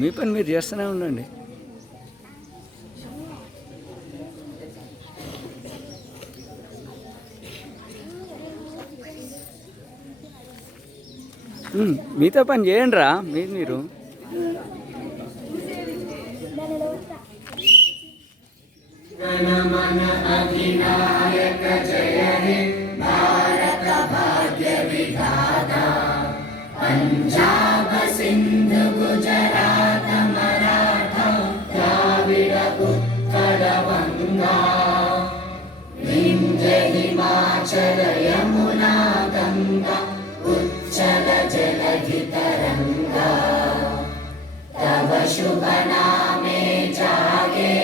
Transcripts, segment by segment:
మీ పని మీరు చేస్తూనే ఉండండి. మీతో పని చేయండి రా మీరు. గణమన అధినాయక జయ హే భారత భాగ్య విధాత పంజాబ సింధు గుజరాత మరాఠ ద్రావిడ ఉత్కళ వంగా వింధ్య హిమాచల యమునా గంగా ఉచ్చల జలధి తరంగా तव शुभ नामे जागे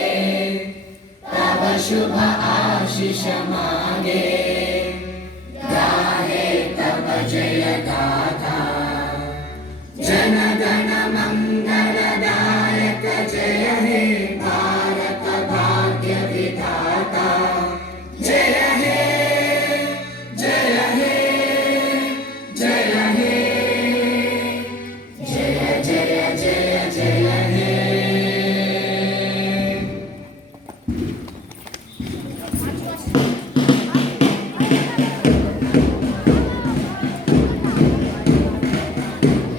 तव शुभ आशीष मांगे गाहे तव जय गाथा जन गण मंगलदायक जय हे भारत भाग्य विधाता जय हे जय हे जय हे जय जय जय जय हे।